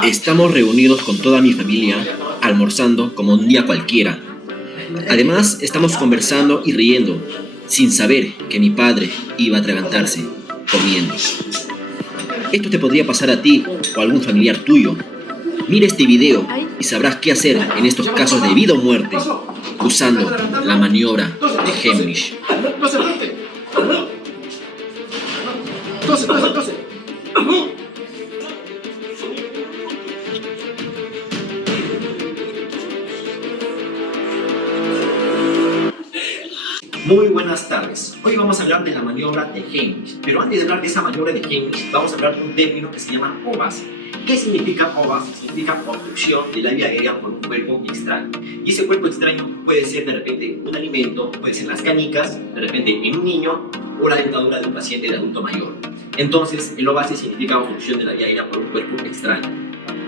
Estamos reunidos con toda mi familia, almorzando como un día cualquiera. Además, estamos conversando y riendo, sin saber que mi padre iba a atragantarse, comiendo. Esto te podría pasar a ti o a algún familiar tuyo. Mira este video y sabrás qué hacer en estos casos de vida o muerte, usando la maniobra de Heimlich. Muy buenas tardes. Hoy vamos a hablar de la maniobra de Heimlich. Pero antes de hablar de esa maniobra de Heimlich, vamos a hablar de un término que se llama OBASE. ¿Qué significa OBASE? Significa obstrucción de la vía aérea por un cuerpo extraño. Y ese cuerpo extraño puede ser de repente un alimento, puede ser las canicas, de repente en un niño o la dentadura de un paciente de adulto mayor. Entonces, el OBASE significa obstrucción de la vía aérea por un cuerpo extraño.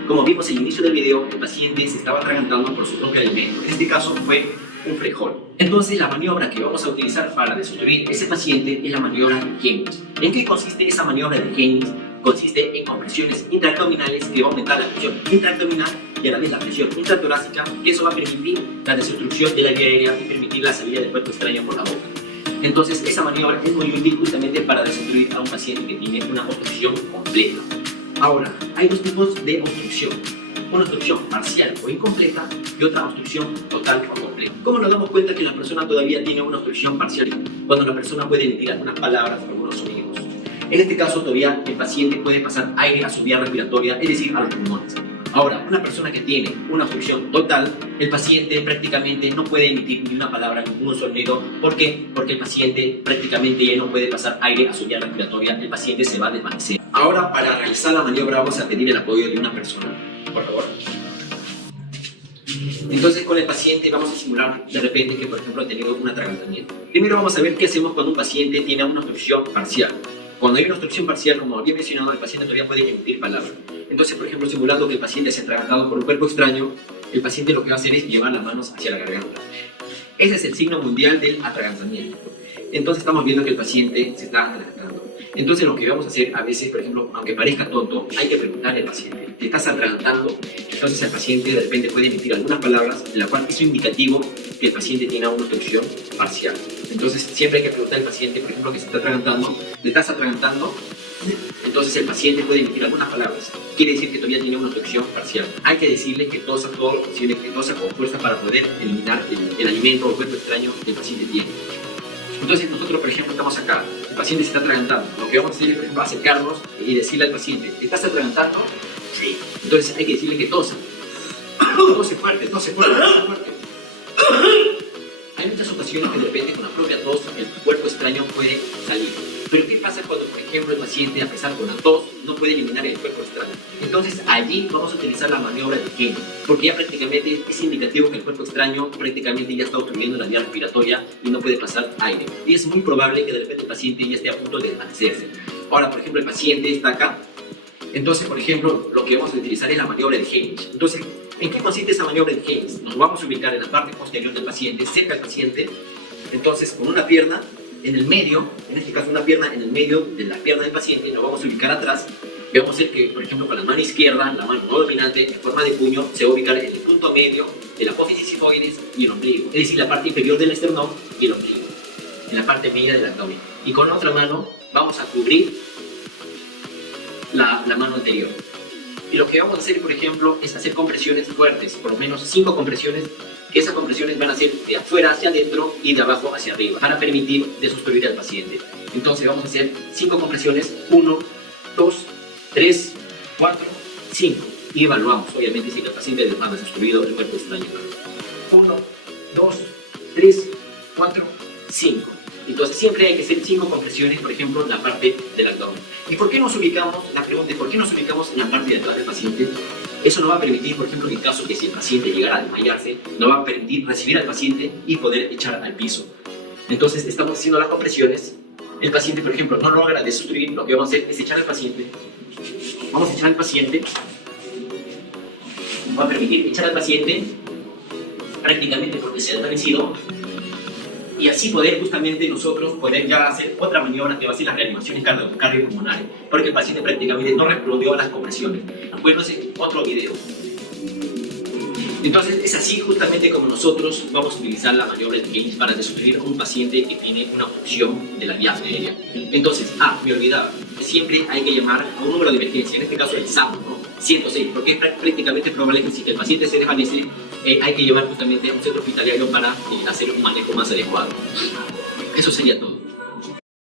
Como vimos en el inicio del video, el paciente se estaba atragantando por su propio alimento. En este caso fue un frijol. Entonces, la maniobra que vamos a utilizar para desobstruir ese paciente es la maniobra de Heimlich. ¿En qué consiste esa maniobra de Heimlich? Consiste en compresiones intraabdominales que va a aumentar la presión intraabdominal y a la vez la presión intratorácica, que eso va a permitir la desobstrucción de la vía aérea y permitir la salida del cuerpo extraño por la boca. Entonces, esa maniobra es muy útil justamente para desobstruir a un paciente que tiene una obstrucción completa. Ahora, hay dos tipos de obstrucción. Una obstrucción parcial o incompleta y otra obstrucción total o completa. ¿Cómo nos damos cuenta que la persona todavía tiene una obstrucción parcial? Cuando la persona puede emitir algunas palabras o algunos sonidos. En este caso, todavía el paciente puede pasar aire a su vía respiratoria, es decir, a los pulmones. Ahora, una persona que tiene una obstrucción total, el paciente prácticamente no puede emitir ni una palabra ni un sonido. ¿Por qué? Porque el paciente prácticamente ya no puede pasar aire a su vía respiratoria, el paciente se va a desvanecer. Ahora, para realizar la maniobra vamos a pedir el apoyo de una persona, por favor. Entonces, con el paciente vamos a simular de repente que, por ejemplo, ha tenido un atragantamiento. Primero vamos a ver qué hacemos cuando un paciente tiene una obstrucción parcial. Cuando hay una obstrucción parcial, como había mencionado, el paciente todavía puede emitir palabras. Entonces, por ejemplo, simulando que el paciente se ha atragantado por un cuerpo extraño, el paciente lo que va a hacer es llevar las manos hacia la garganta. Ese es el signo mundial del atragantamiento. Entonces estamos viendo que el paciente se está atragantando. Entonces lo que vamos a hacer a veces, por ejemplo, aunque parezca tonto, hay que preguntarle al paciente, ¿te estás atragantando? Entonces el paciente de repente puede emitir algunas palabras, en la cual es un indicativo que el paciente tiene una obstrucción parcial. Entonces siempre hay que preguntar al paciente, por ejemplo, que se está atragantando, ¿te estás atragantando? Entonces el paciente puede emitir algunas palabras, quiere decir que todavía tiene una obstrucción parcial. Hay que decirle que tosa todo lo posible, que tosa con fuerza para poder eliminar el alimento o el cuerpo extraño que el paciente tiene. Entonces nosotros, por ejemplo, estamos acá, el paciente se está atragantando. Lo que vamos a hacer es, por ejemplo, acercarnos y decirle al paciente, ¿te estás atragantando? Sí. Entonces hay que decirle que tosa. Tose fuerte, tose fuerte, tose fuerte. Hay muchas ocasiones que de repente con la propia tos el cuerpo extraño puede salir. Pero ¿qué pasa cuando, por ejemplo, el paciente, a pesar con la tos, no puede eliminar el cuerpo extraño? Entonces allí vamos a utilizar la maniobra de Heimlich, porque ya prácticamente es indicativo que el cuerpo extraño prácticamente ya está obstruyendo la vía respiratoria y no puede pasar aire. Y es muy probable que de repente el paciente ya esté a punto de desvanecerse. Ahora, por ejemplo, el paciente está acá. Entonces, por ejemplo, lo que vamos a utilizar es la maniobra de Heimlich. Entonces, ¿en qué consiste esa maniobra de Heimlich? Nos vamos a ubicar en la parte posterior del paciente, cerca del paciente. Entonces, con una pierna en el medio, en este caso una pierna en el medio de la pierna del paciente, nos vamos a ubicar atrás y vamos a hacer que, por ejemplo, con la mano izquierda, la mano no dominante, en forma de puño, se va a ubicar en el punto medio de la apófisis sifoides y el ombligo, es decir, la parte inferior del esternón y el ombligo, en la parte media del abdomen. Y con la otra mano vamos a cubrir la mano anterior. Y lo que vamos a hacer, por ejemplo, es hacer compresiones fuertes, por lo menos 5 compresiones. Esas compresiones van a ser de afuera hacia adentro y de abajo hacia arriba para permitir desobstruir al paciente. Entonces vamos a hacer 5 compresiones, 1, 2, 3, 4, 5 y evaluamos, obviamente, si el paciente ha desobstruido el cuerpo extraño. 1, 2, 3, 4, 5. Entonces siempre hay que hacer 5 compresiones, por ejemplo, en la parte del abdomen. ¿Y por qué nos ubicamos? La pregunta es, ¿por qué nos ubicamos en la parte de atrás del paciente? Eso nos va a permitir, por ejemplo, en caso que si el paciente llegara a desmayarse, nos va a permitir recibir al paciente y poder echar al piso. Entonces estamos haciendo las compresiones. El paciente, por ejemplo, no logra desobstruir. Lo que vamos a hacer es echar al paciente. Vamos a echar al paciente. Nos va a permitir echar al paciente prácticamente porque se ha desvanecido. y así poder justamente nosotros poder ya hacer otra maniobra que va a ser las reanimaciones cardiopulmonares, porque el paciente prácticamente no respondió a las compresiones. Bueno, ese otro video. Entonces es así justamente como nosotros vamos a utilizar la maniobra de Keynes para descubrir a un paciente que tiene una obstrucción de la vía aérea. Entonces, me olvidaba, siempre hay que llamar a un número de emergencia, en este caso el SAMU, ¿no? 106, porque es prácticamente probable que si el paciente se desvanece, hay que llevar justamente a un centro hospitalario para hacer un manejo más adecuado. Eso sería todo.